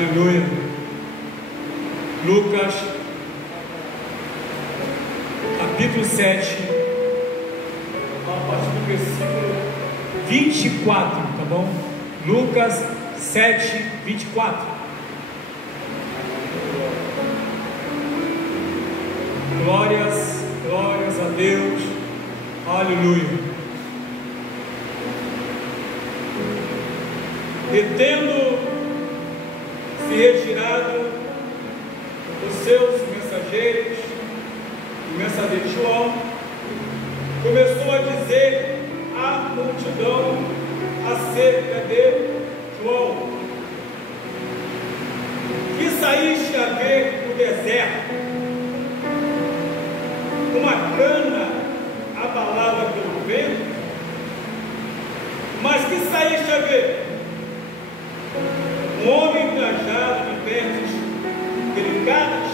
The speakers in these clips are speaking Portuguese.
Aleluia. Lucas, capítulo 7, a partir do versículo 24, tá bom? Lucas 7, 24. Glórias, glórias a Deus. Aleluia. E tendo se retirado os seus mensageiros, o mensageiro João começou a dizer à multidão acerca de João: que saíste a ver no deserto, uma cana abalada pelo vento? Mas que saíste a ver? Um homem trajado de vestes delicadas?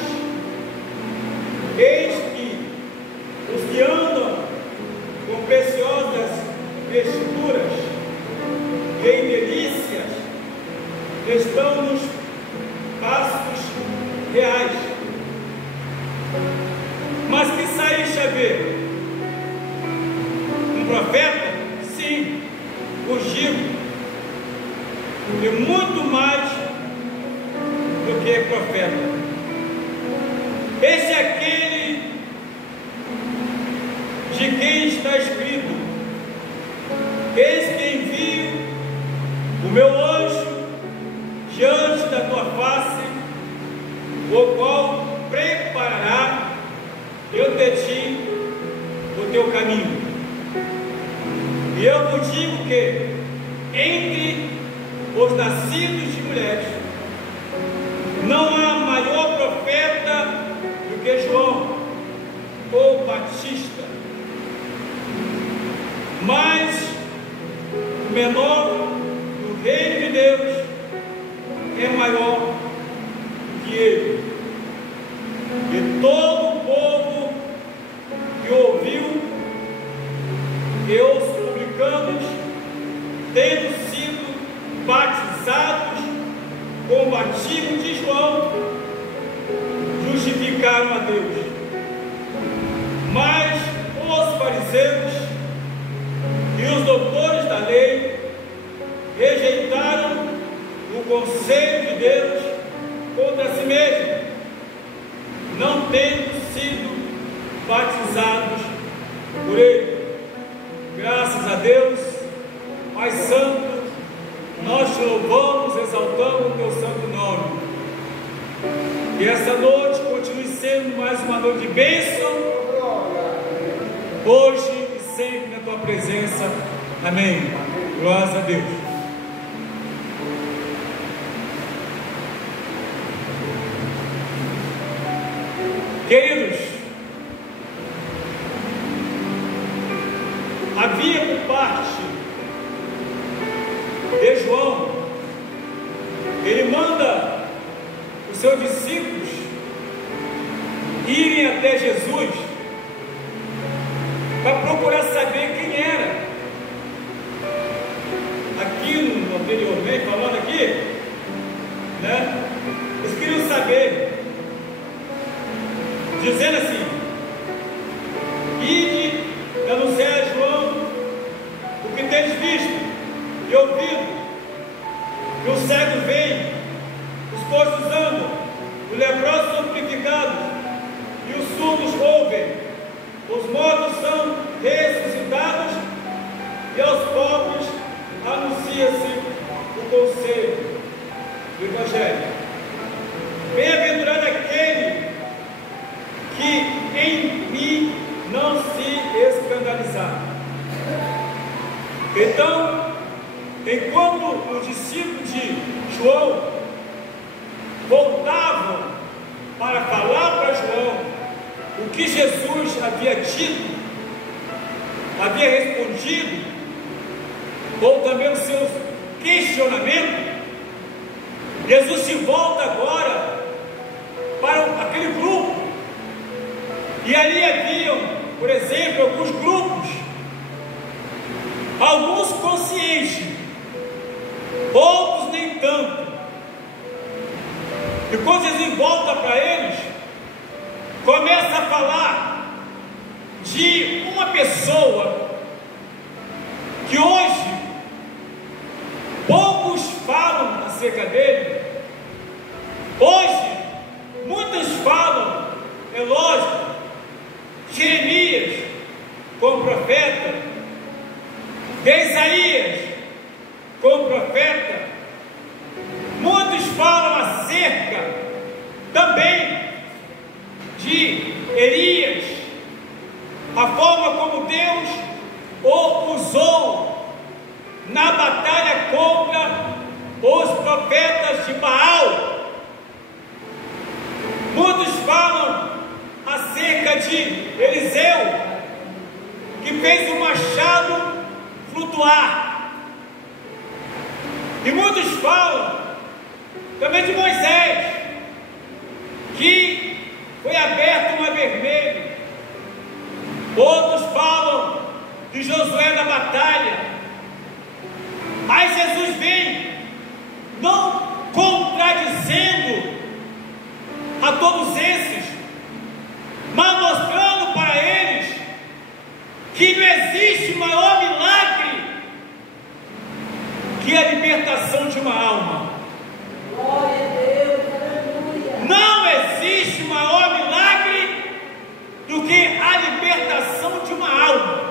Eis que os que andam com preciosas vestiduras e em delícias estão nos pastos reais. Mas que saíste a ver? Um profeta? Sim, vos digo, e muito mais do que profeta. Esse é aquele de quem está escrito: eis que envio o meu anjo diante da tua face, o qual preparará diante de ti o teu caminho. E eu vos digo que entre os nascidos de mulheres não há maior profeta do que João, ou Batista, mas o menor do reino de Deus é maior que ele. E todo o povo que ouviu, e os publicanos, tendo sido batizados com o batismo de João, justificaram a Deus. Mas os fariseus e os doutores da lei rejeitaram o conselho de Deus contra si mesmos, não tendo sido batizados por ele. Graças a Deus, Pai Santo, nós te louvamos, exaltamos o teu santo nome. Que essa noite continue sendo mais uma noite de bênção, hoje e sempre na tua presença. Amém. Glórias a Deus. Queridos, havia por parte de João, ele manda os seus discípulos irem até Jesus para procurar saber quem era. Aqui anteriormente, falando aqui, né? Eles queriam saber, dizendo assim: ide anunciar a João o que tens visto e ouvido, que os cegos veem, os coxos andam, os leprosos são purificados, e os surdos ouvem, os mortos são ressuscitados, e aos pobres anuncia-se o conselho do Evangelho. Bem-aventurado aquele que em mim não se escandalizar. Então, enquanto os discípulos de João voltavam para falar para João o que Jesus havia dito, havia respondido, ou também os seus questionamentos, Jesus se volta agora para aquele grupo, e ali haviam, por exemplo, alguns grupos, alguns conscientes, outros nem tanto, E quando Jesus volta para eles, começa a falar de uma pessoa que hoje poucos falam acerca dele. Hoje muitos falam, é lógico, Jeremias como profeta, de Isaías como profeta. Muitos falam acerca também de Elias, a forma como Deus o usou na batalha contra os profetas de Baal. Muitos falam acerca de Eliseu, que fez o machado flutuar. E muitos falam também de Moisés, que foi aberto o mar vermelho. Outros falam de Josué da batalha. Aí Jesus vem, não contradizendo a todos esses, mas mostrando para eles que não existe maior milagre que a libertação de uma alma. Glória a Deus, aleluia. Não existe maior milagre do que a libertação de uma alma.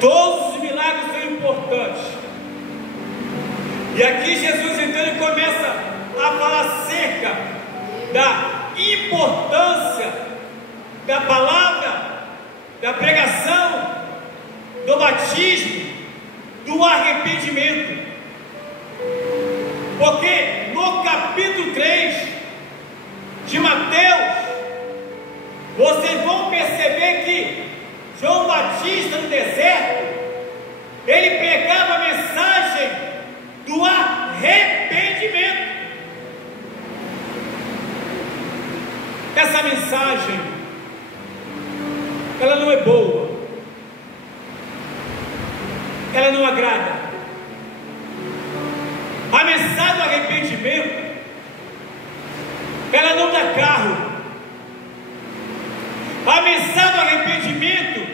Todos os milagres são importantes. E aqui Jesus então ele começa a falar acerca da importância da palavra, da pregação, do batismo, do arrependimento. Porque no capítulo 3 de Mateus, vocês vão perceber que João Batista no deserto, ele pregava a mensagem do arrependimento. Essa mensagem, ela não é boa, ela não agrada. A mensagem do arrependimento, ela não dá carro. A mensagem do arrependimento,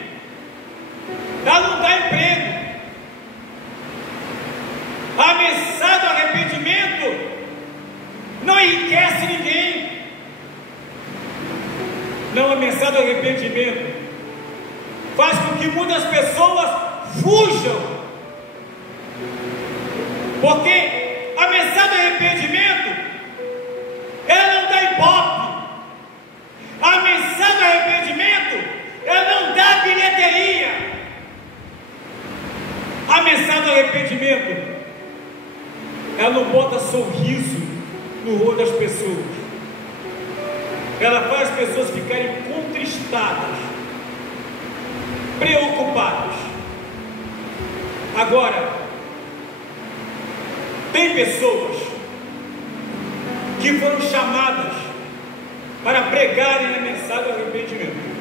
ela não dá emprego. A mensagem do arrependimento não enriquece ninguém. Não, a mensagem do arrependimento faz com que muitas pessoas fujam. Porque a mensagem do arrependimento, ela não dá ibope. A mensagem do arrependimento, ela não dá bilheteria. A mensagem do arrependimento, ela não bota sorriso no rosto das pessoas. Ela faz as pessoas ficarem contristadas, preocupadas. Agora, tem pessoas que foram chamadas para pregarem a mensagem do arrependimento.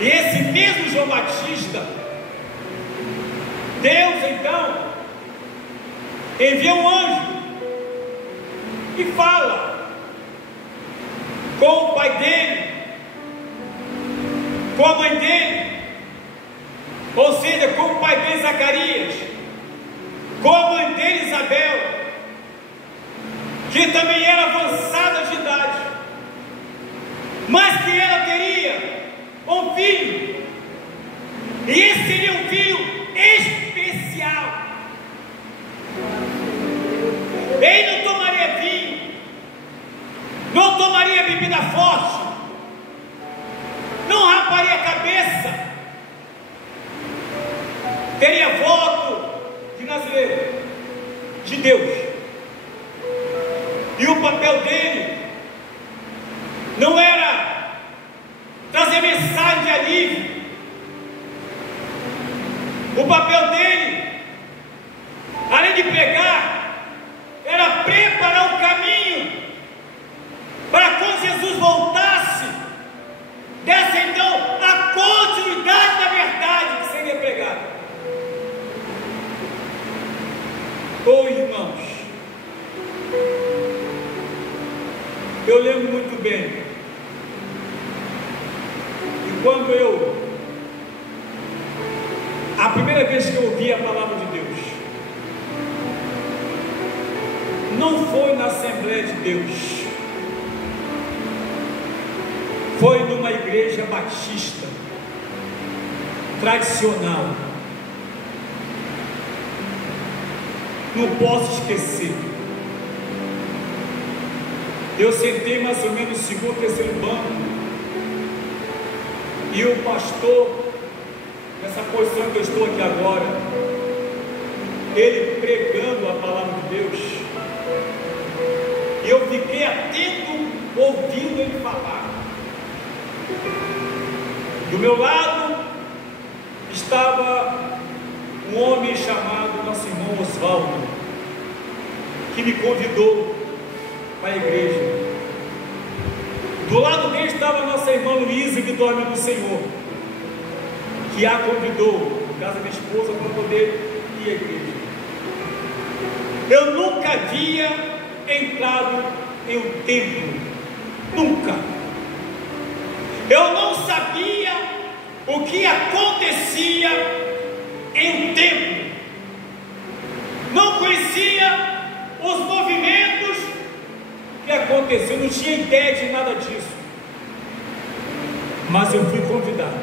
E esse mesmo João Batista, Deus então envia um anjo e fala com o pai dele, com a mãe dele, ou seja, com o pai dele Zacarias, com a mãe dele Isabel, que também era avançada de idade, mas que ela teria um filho, e esse seria um filho especial. Ele não tomaria vinho, não tomaria bebida forte, não raparia a cabeça, teria voto de Nazaré, de Deus. E o papel dele não era trazer mensagem de alívio. O papel dele, além de pregar, era preparar o caminho para quando Jesus voltasse, dessa então a continuidade da verdade que seria pregada. Eu lembro muito bem. E quando a primeira vez que eu ouvi a palavra de Deus, não foi na Assembleia de Deus, foi numa igreja batista, tradicional. Não posso esquecer. Eu sentei mais ou menos no segundo, terceiro banco, e o pastor, nessa posição que eu estou aqui agora, ele pregando a palavra de Deus, e eu fiquei atento, ouvindo ele falar. Do meu lado estava um homem chamado nosso irmão Oswaldo, que me convidou para a igreja. Do lado dele estava a nossa irmã Luísa, que dorme no Senhor, que a convidou, no caso da minha esposa, para poder ir à igreja. Eu nunca havia entrado em um templo, nunca. Eu não sabia o que acontecia em um templo, não conhecia os movimentos que aconteciam, não tinha ideia de nada disso, mas eu fui convidado.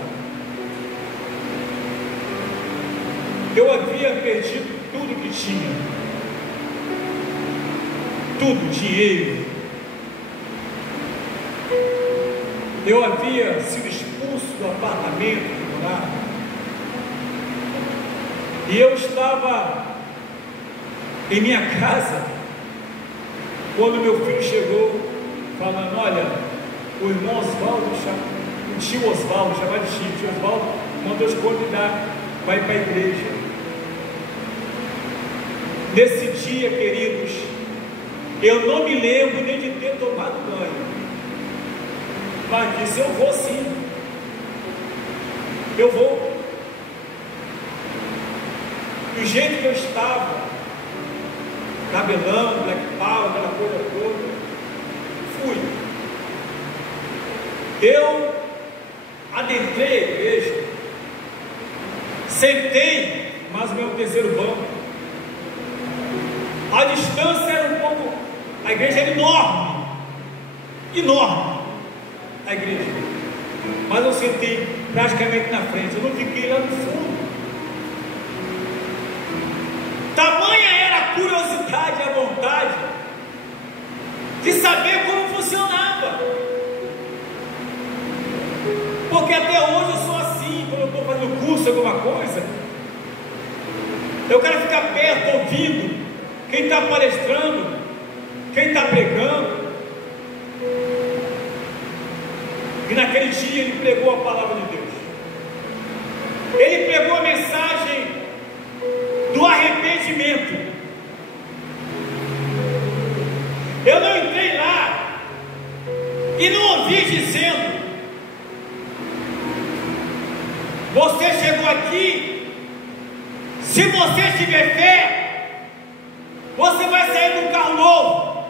Eu havia perdido tudo que tinha, tudo, dinheiro. Eu havia sido expulso do apartamento que morava, e eu estava em minha casa quando meu filho chegou falando: olha, o irmão Oswaldo, o tio Oswaldo, chamado de tio Oswaldo, mandou te convidar para ir para a igreja. Nesse dia, queridos, eu não me lembro nem de ter tomado banho, mas disse: eu vou sim, eu vou. Do jeito que eu estava, cabelão, black power, aquela coisa toda, fui. Eu adentrei a igreja, sentei mais ou menos no terceiro banco. A distância era um pouco, a igreja era enorme, enorme a igreja, mas eu sentei praticamente na frente, eu não fiquei lá no fundo. Tamanha era a curiosidade e a vontade de saber como funcionava, porque até hoje eu sou assim. Quando eu estou fazendo curso, alguma coisa, eu quero ficar perto, ouvindo quem está palestrando, quem está pregando. E naquele dia ele pregou a palavra de Deus, ele pregou a mensagem do arrependimento. Eu não entrei lá e não ouvi dizendo: você chegou aqui, se você tiver fé, você vai sair de um carro novo,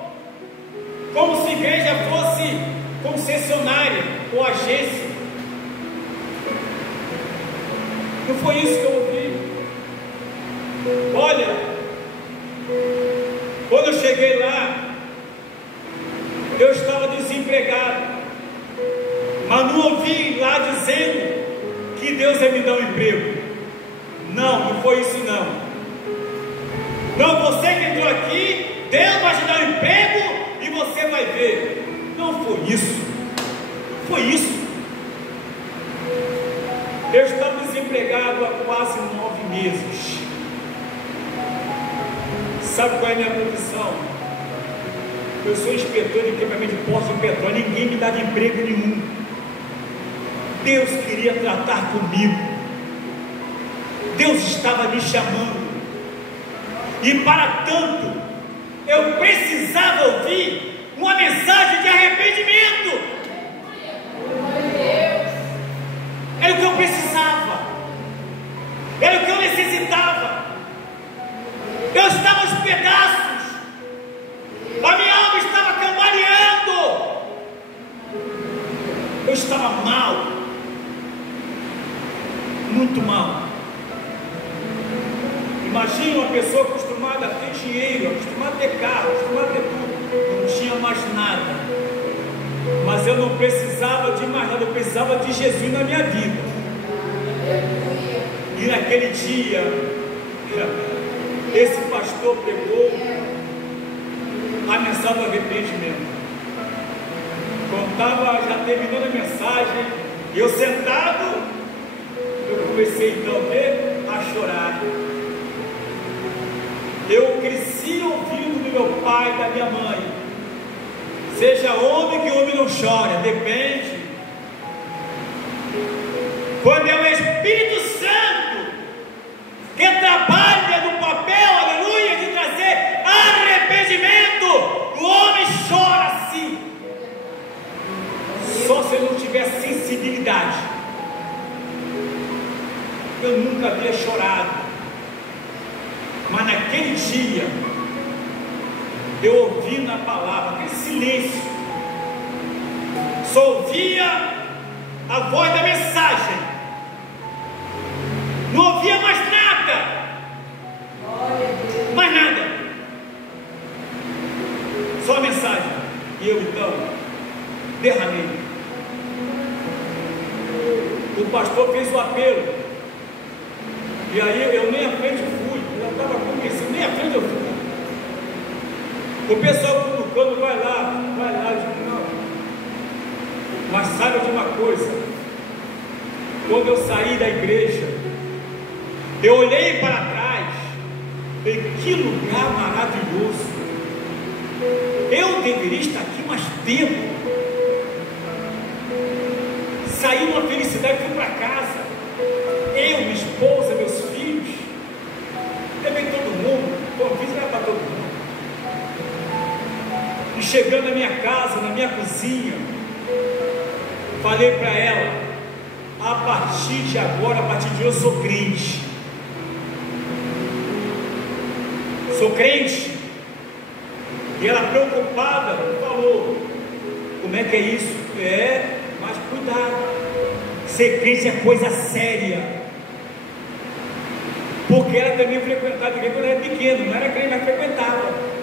como se a igreja fosse concessionária ou agência. Não foi isso que eu ouvi. Olha, quando eu cheguei lá, eu estava desempregado, mas não ouvi lá dizendo que Deus ia me dar um emprego. Não foi isso não. Não, você que entrou aqui, Deus vai te dar um emprego e você vai ver. Não foi isso. Foi isso. Eu estava desempregado há quase 9 meses. Sabe qual é a minha profissão? Eu sou inspetor de equipamento de poço de petróleo. Ninguém me dá de emprego nenhum. Deus queria tratar comigo. Deus estava me chamando. E para tanto, eu precisava ouvir uma mensagem de arrependimento. Era o que eu precisava, era o que eu necessitava. Eu estava aos pedaços, a minha alma estava cambaleando. estava mal, muito mal. Imagina uma pessoa acostumada a ter dinheiro, acostumada a ter carro, acostumada a ter tudo, não tinha mais nada, mas eu não precisava de mais nada, eu precisava de Jesus na minha vida. E naquele dia, esse pastor pregou a mensagem do arrependimento. Quando estava já terminando a mensagem, eu sentado, eu comecei então a chorar. Eu cresci ouvindo do meu pai e da minha mãe: seja homem que homem não chora, depende. Quando é o Espírito Santo que trabalha no papel, aleluia, de trazer arrependimento, o homem chora sim, só se ele não tiver sensibilidade. Eu nunca havia chorado, mas naquele dia eu ouvi na palavra aquele silêncio, só ouvia a voz da mensagem, não ouvia mais nada, mais nada, só a mensagem. E eu então derramei. O pastor fez o apelo, e aí eu nem à frente fui, eu estava conversando, nem à frente eu fui. O pessoal colocando, vai lá, eu digo, não. Mas saiba de uma coisa, quando eu saí da igreja, eu olhei para trás, e que lugar maravilhoso, eu deveria estar aqui mais tempo. Saí numa felicidade, fui para casa, eu, minha esposa, meus filhos, levei todo mundo, convite era para todo mundo. E chegando na minha casa, na minha cozinha, falei para ela: a partir de agora, a partir de hoje, eu sou crente. Sou crente. E ela, preocupada, falou: como é que é isso? Mas cuidado, ser crente é coisa séria. Porque ela também frequentava a igreja quando era pequena, não era crente, mas frequentava.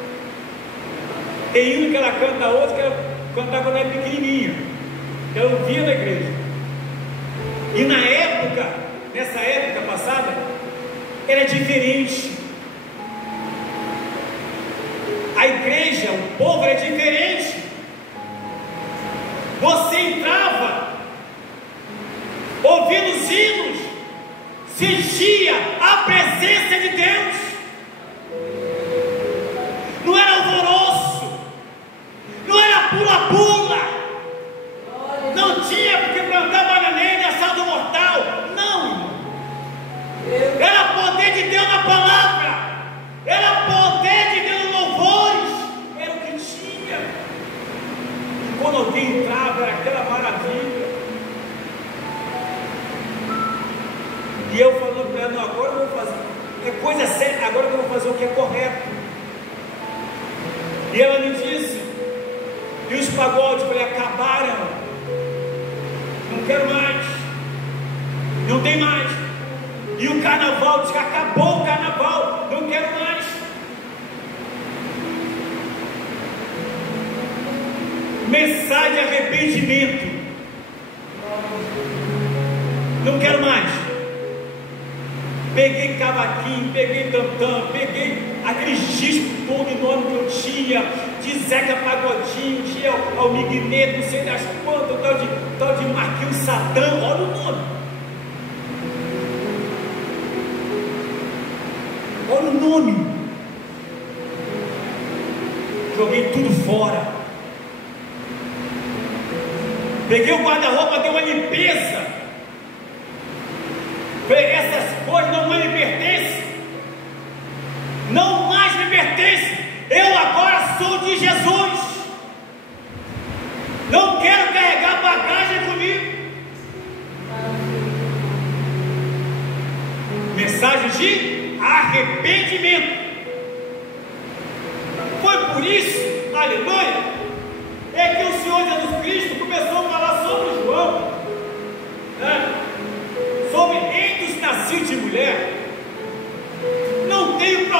Tem um que ela canta hoje, que ela cantava quando era pequenininha, que ela ouvia na igreja. E na época, nessa época passada, era diferente. A igreja, o povo era diferente. Você entrava ouvindo os hinos, sentia a presença de Deus. Não era alvoroço, não era pula-pula, não tinha porque plantar bananeira e assalto mortal. Não, era poder de Deus na palavra, era poder de Deus nos louvores, era o que tinha. E quando alguém entrava, era aquela maravilha. E eu falando para ela: não, agora eu vou fazer, é coisa séria, agora eu vou fazer o que é correto. E ela me disse: e os pagodes? Eu falei: acabaram, não quero mais, não tem mais. E o carnaval? Diz que acabou o carnaval, não quero mais. Mensagem de arrependimento, não quero mais. Peguei cavaquinho, peguei tantã, peguei aqueles discos todo enorme que eu tinha, de Zeca Pagodinho, de Almir Neto, não sei das quantas, tal de Marquinhos Satã, olha o nome. Olha o nome. Joguei tudo fora. Peguei o guarda-roupa, dei uma limpeza. Falei: essas coisas não me pertencem, não mais me pertencem. Eu agora sou de Jesus. Não quero carregar bagagem comigo. Mensagem de arrependimento. Foi por isso, aleluia, é que o Senhor Jesus Cristo começou a falar sobre João.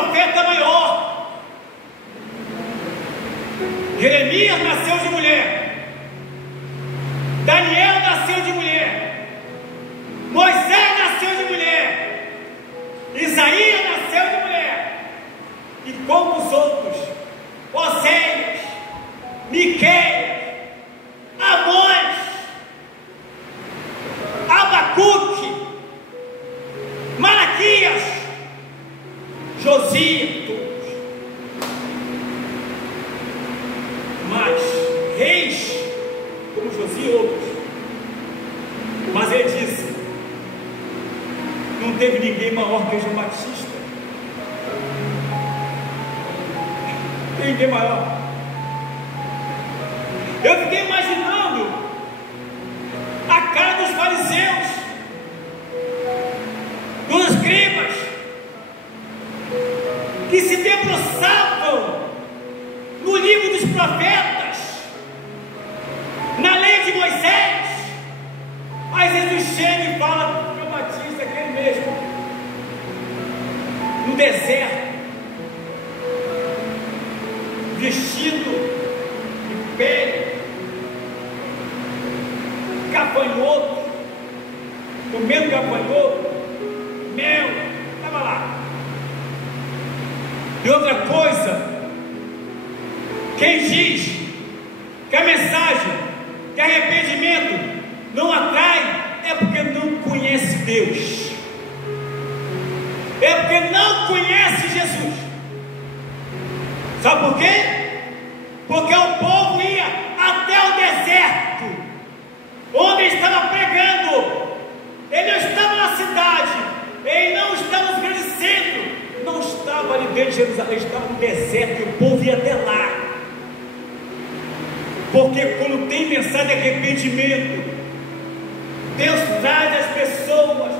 profeta maior. Jeremias nasceu de mulher, Daniel nasceu de mulher, Moisés nasceu de mulher, Isaías nasceu de mulher, e como os outros, Oséias, Miqueias, Amós, Abacuque, Malaquias, Josias, todos. Mas reis como Josias e outros. Mas ele disse: não teve ninguém maior que João Batista. Não tem ninguém maior. Eu fiquei imaginando a cara dos fariseus, dos escribas, que se debruçavam no livro dos profetas, na lei de Moisés. Mas Jesus chega e fala: João Batista, aquele mesmo, no deserto, vestido de pele, gafanhoto, comendo gafanhoto, mel, estava lá. E outra coisa, quem diz que a mensagem de arrependimento não atrai, é porque não conhece Deus, é porque não conhece Jesus. Sabe por quê? Porque o povo ia até o deserto, onde ele estava pregando. Ele não estava na cidade, ele não estava nos grandes centros, não estava ali dentro de Jerusalém, ele estava no deserto e o povo ia até lá. Porque quando tem mensagem de arrependimento, Deus traz as pessoas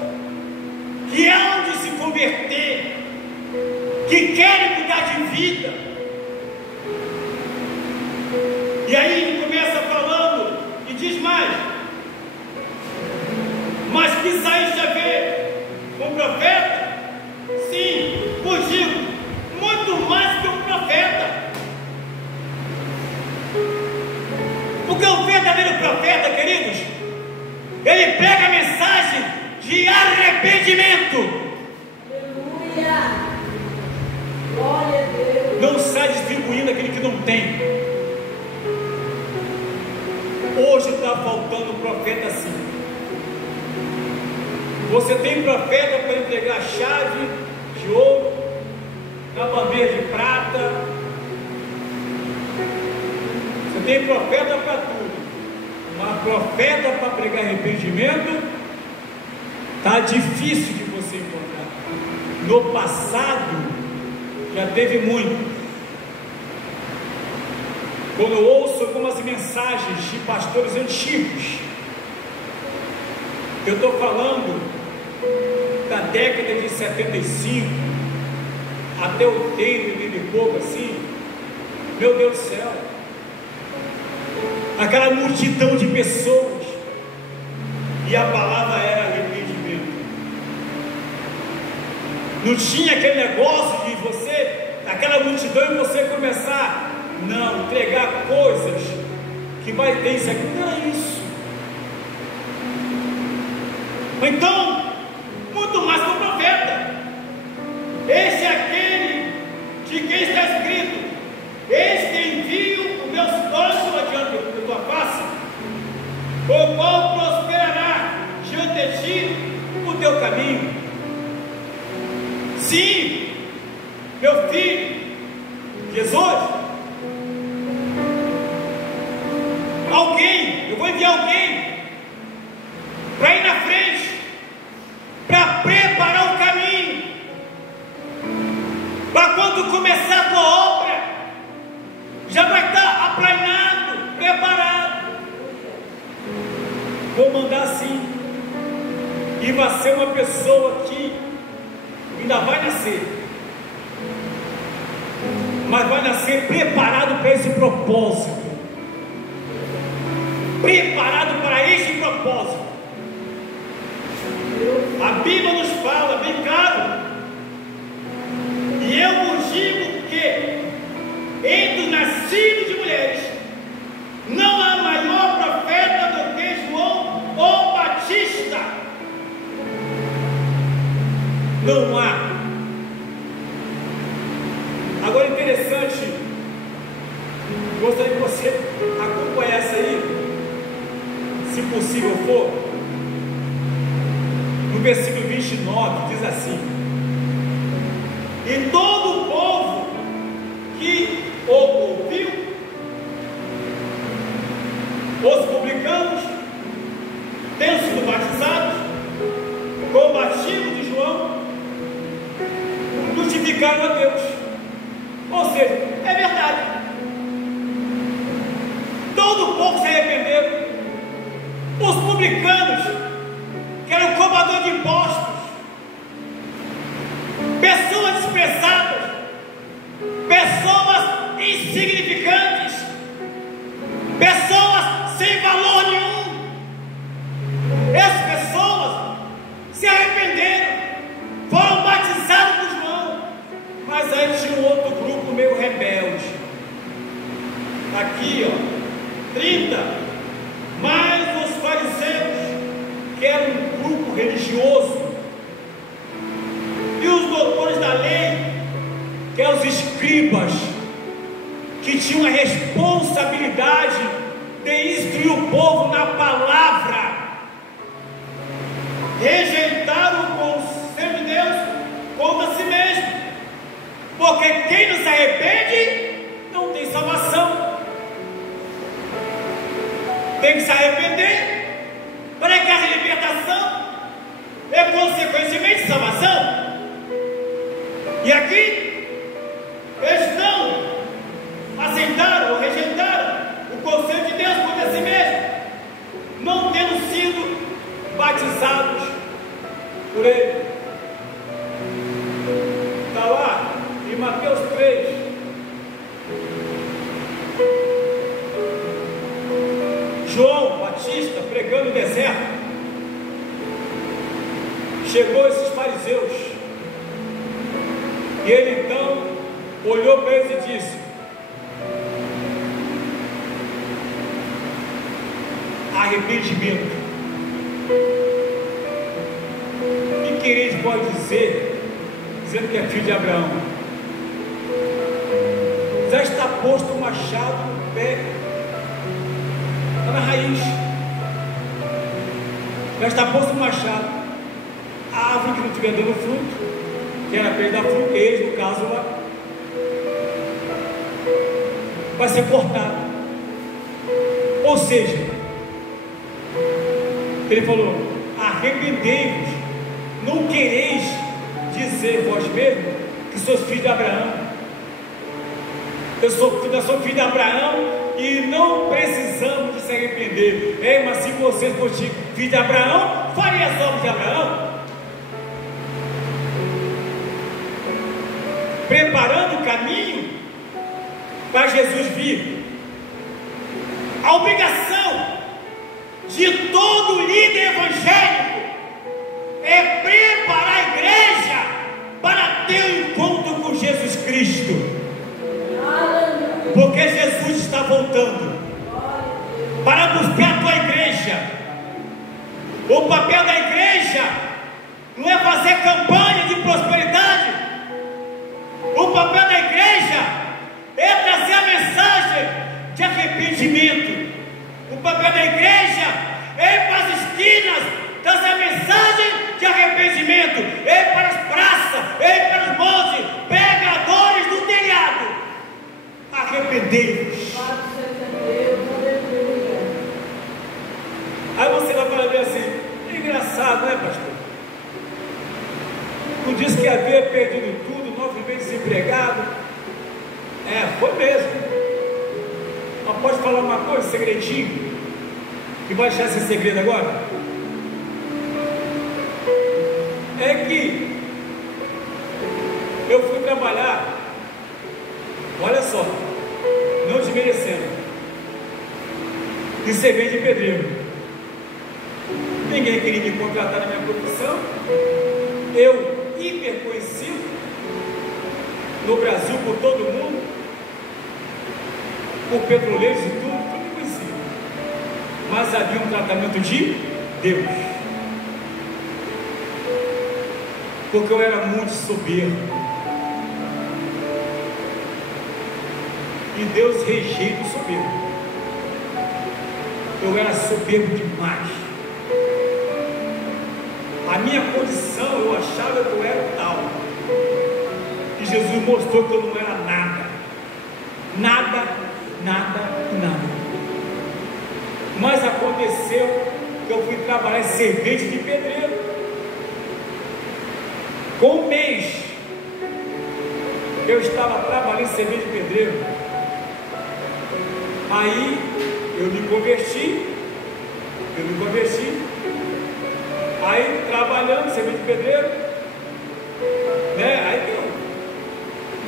que hão de se converter, que querem mudar de vida. E aí ele começa falando e diz mais: mas que Isaías já vê um profeta? Sim, vos digo, muito mais que um profeta. Porque o verdadeiro profeta, queridos, ele prega a mensagem de arrependimento. Aleluia! Glória a Deus! Não sai distribuindo aquele que não tem. Hoje está faltando um profeta assim. Você tem profeta para entregar chave de ouro na bandeja de prata. Você tem profeta para tudo. Mas profeta para pregar arrependimento está difícil de você encontrar. No passado já teve muito. Quando eu ouço algumas mensagens de pastores antigos, eu estou falando da década de 75 até 80 e pouco assim, meu Deus do céu, aquela multidão de pessoas, e a palavra era arrependimento. Não tinha aquele negócio de você, aquela multidão, e você começar, não, entregar coisas que vai ter isso aqui, não é isso. Então, muito mais que um profeta. Esse é aquele de quem está escrito: eis que envio o meu anjo adiante da tua face, o qual prosperará diante de ti o teu caminho. Sim, meu filho, Jesus. Eu vou enviar alguém para ir na frente, para preparar o caminho, para quando começar a tua obra, já vai estar aplanado, preparado. Vou mandar assim, e vai ser uma pessoa que ainda vai nascer, mas vai nascer preparado para esse propósito. Preparado para este propósito. A Bíblia nos fala bem claro: e eu vos digo que entre os nascidos de mulheres não há maior profeta do que João o Batista. Não há. Agora, interessante, gostaria que você acompanhasse aí, se possível for, no versículo 29, diz assim: e todo o povo que o ouviu, os publicanos, tendo sido batizados com o batismo de João, justificaram a Deus. Ou seja, é verdade, todo o povo se arrependeu. Os publicanos, que eram cobradores de impostos, pessoas desprezadas, pessoas insignificantes, pessoas sem valor nenhum, essas pessoas se arrependeram, foram batizados por João. Mas aí tinha um outro grupo meio rebelde. Aqui, ó, 30. Mas os fariseus, que eram um grupo religioso, e os doutores da lei, que eram os escribas, que tinham a responsabilidade de instruir o povo na palavra, rejeitaram o conselho de Deus contra si mesmo, porque quem não se arrepende não tem salvação. Tem que se arrepender para que haja libertação e consequentemente salvação. E aqui eles não aceitaram ou rejeitaram o conselho de Deus contra si mesmo, não tendo sido batizados por ele. Está lá em Mateus 3. João Batista pregando no deserto, chegou esses fariseus, e ele então olhou para eles e disse: arrependimento. O que eles podem dizer, dizendo que é filho de Abraão? Já está posto o machado no pé, está na raiz, já está posto o machado. A árvore que não estiver dando fruto, que era para ele dar fruto, eles, no caso lá, vai ser cortado. Ou seja, ele falou: arrependei-vos, não quereis dizer vós mesmos que sois filhos de Abraão. Eu sou filho de Abraão e não precisamos de se arrepender. Mas se vocês fossem filhos de Abraão, faria as obras de Abraão, preparando o caminho para Jesus vir. A obrigação de todo líder evangélico é preparar a igreja para ter um encontro com Jesus Cristo, porque Jesus está voltando para buscar a tua igreja. O papel da igreja não é fazer campanha de prosperidade. O papel da igreja é trazer a mensagem de arrependimento. O papel da igreja é ir para as esquinas trazer a mensagem de arrependimento, é ir para as praças, é ir para os montes, pregadores do telhado. Arrependei-vos. Aí você vai falar assim: é engraçado, né, pastor? Tu disse que havia perdido tudo, 9 meses desempregado. Foi mesmo. Mas pode falar uma coisa, segredinho, que vai deixar esse segredo agora? É que eu fui trabalhar, olha só, não desmerecendo, de servente de pedreiro. Ninguém queria me contratar na minha profissão. Eu, hiper conhecido, no Brasil por todo mundo, por petroleiros e tudo conhecido. Mas havia um tratamento de Deus. Porque eu era muito soberbo. E Deus rejeita o soberbo. Eu era soberbo demais. A minha condição, eu achava que eu era tal. E Jesus mostrou que eu não era nada. Nada, nada e nada. Mas aconteceu que eu fui trabalhar em servente de pedreiro. Com um mês eu estava trabalhando em servente de pedreiro. Aí eu me converti. Aí trabalhando em servente de pedreiro, né? Aí eu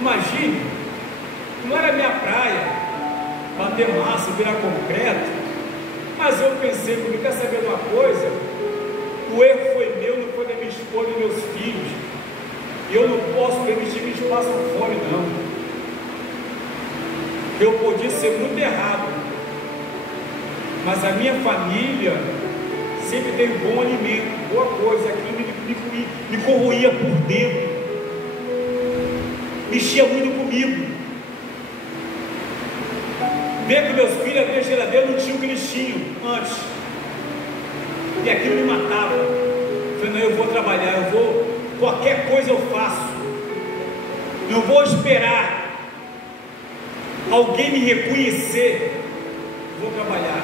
imagine, não era minha praia bater massa, virar concreto, mas eu pensei comigo, quer saber de uma coisa? O erro foi meu, não foi da minha esposa e meus filhos, e eu não posso permitir que eles passem fome, não. Eu podia ser muito errado, mas a minha família sempre teve bom alimento, boa coisa. Aquilo me corroía por dentro, mexia muito comigo. Ver que meus filhos abriam a geladeira, não tinham o que eles tinham antes, e aquilo me matava. Eu falei, não, eu vou trabalhar, qualquer coisa eu faço, não vou esperar alguém me reconhecer, vou trabalhar.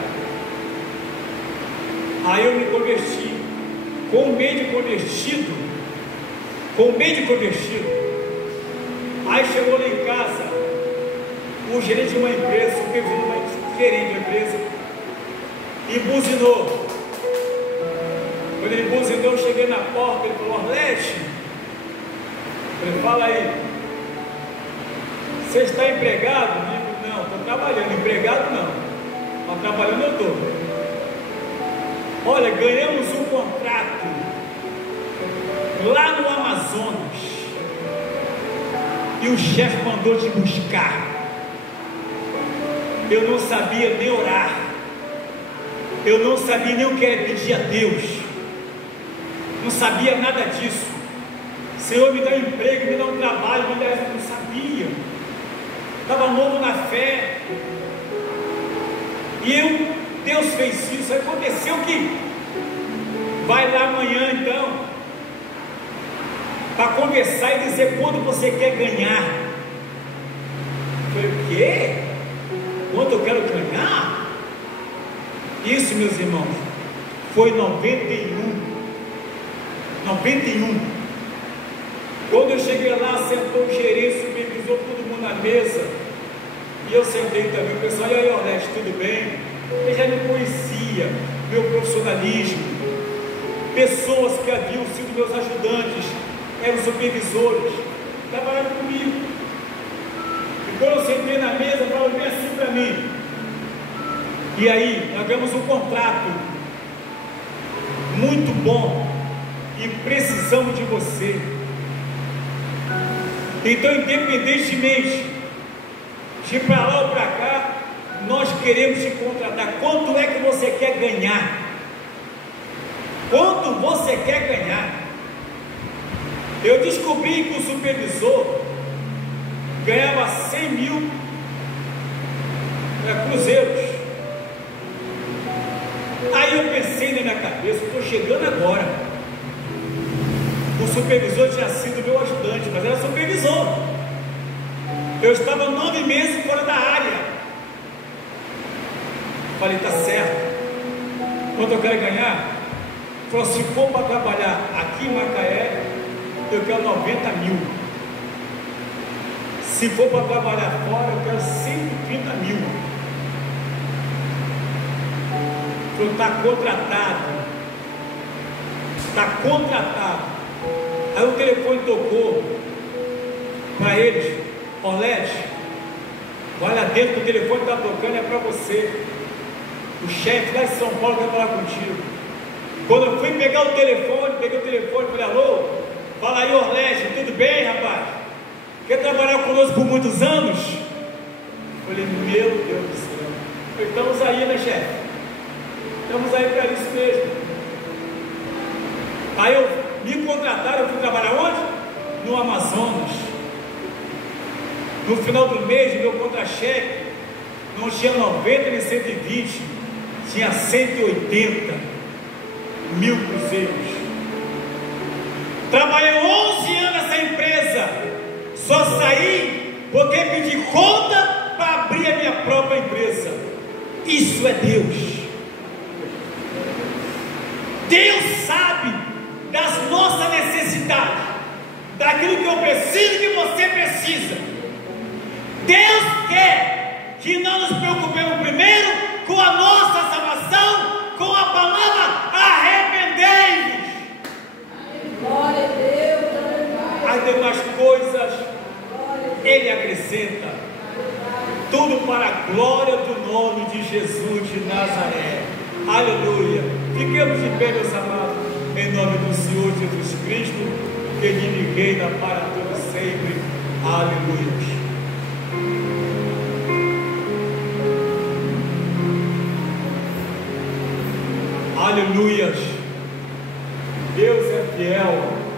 Aí eu me converti. Com um mês de convertido, aí chegou lá em casa o gerente de uma empresa, o gerente da empresa, e buzinou. Quando ele buzinou, eu cheguei na porta, ele falou, Orlete, ele fala aí, você está empregado? Eu digo, não, estou trabalhando. Empregado não, mas trabalhando eu estou. Olha, ganhamos um contrato lá no Amazonas e o chefe mandou te buscar. Eu não sabia nem orar, eu não sabia nem o que era pedir a Deus, não sabia nada disso. Senhor, me dá um emprego, me dá um trabalho, me dá isso. Eu não sabia, estava novo na fé. E Deus fez isso. Aconteceu que vai lá amanhã então para conversar e dizer quanto você quer ganhar. Eu falei, o quê? Quanto eu quero ganhar? Isso, meus irmãos, foi 91. Quando eu cheguei lá, sentou o gerente, supervisou todo mundo na mesa, e eu sentei também. O pessoal, e aí, Orlete, tudo bem? Ele já me conhecia, meu profissionalismo, pessoas que haviam sido meus ajudantes, eram supervisores, trabalharam comigo. E quando eu sentei na mesa, falou bem assim para mim, e aí, nós ganhamos um contrato muito bom e precisamos de você. Então, independentemente de ir para lá ou para cá, nós queremos te contratar. Quanto é que você quer ganhar? Quanto você quer ganhar? Eu descobri que o supervisor ganhava 100 mil cruzeiros. Aí eu pensei na minha cabeça, estou chegando agora. O supervisor tinha sido meu ajudante, mas era supervisor. Eu estava 9 meses fora da área. Falei, tá certo. Quanto eu quero ganhar? Falou, se for para trabalhar aqui em Macaé, eu quero 90 mil. Se for para trabalhar fora, eu quero 130 mil. Falou, está contratado. Está contratado. Aí o telefone tocou para eles. Orlete, vai lá dentro que o telefone está tocando, é para você. O chefe lá de São Paulo quer falar contigo. Quando eu fui pegar o telefone, peguei o telefone e falei, alô, fala aí, Orlete, tudo bem, rapaz? quer trabalhar conosco por muitos anos? Eu falei, meu Deus do céu. Estamos aí, né, chefe? Estamos aí para isso mesmo. Aí me contrataram, eu fui trabalhar onde? No Amazonas. No final do mês, meu contra-cheque não tinha 90 nem 120, tinha 180 mil cruzeiros. Trabalhei 11 anos nessa empresa, só saí porque pedi conta para abrir a minha própria empresa. Isso é Deus. Deus sabe das nossas necessidades, daquilo que eu preciso e que você precisa. Deus quer que nós nos preocupemos primeiro com a nossa salvação, com a palavra arrependei-vos. Glória a Deus, aleluia. As demais coisas Ele acrescenta. Tudo para a glória do nome de Jesus de Nazaré. Aleluia. Fiquemos de pé, meus amados, em nome do Senhor Jesus Cristo, que Ele reina para todo sempre. Aleluia. Aleluias. Deus é fiel.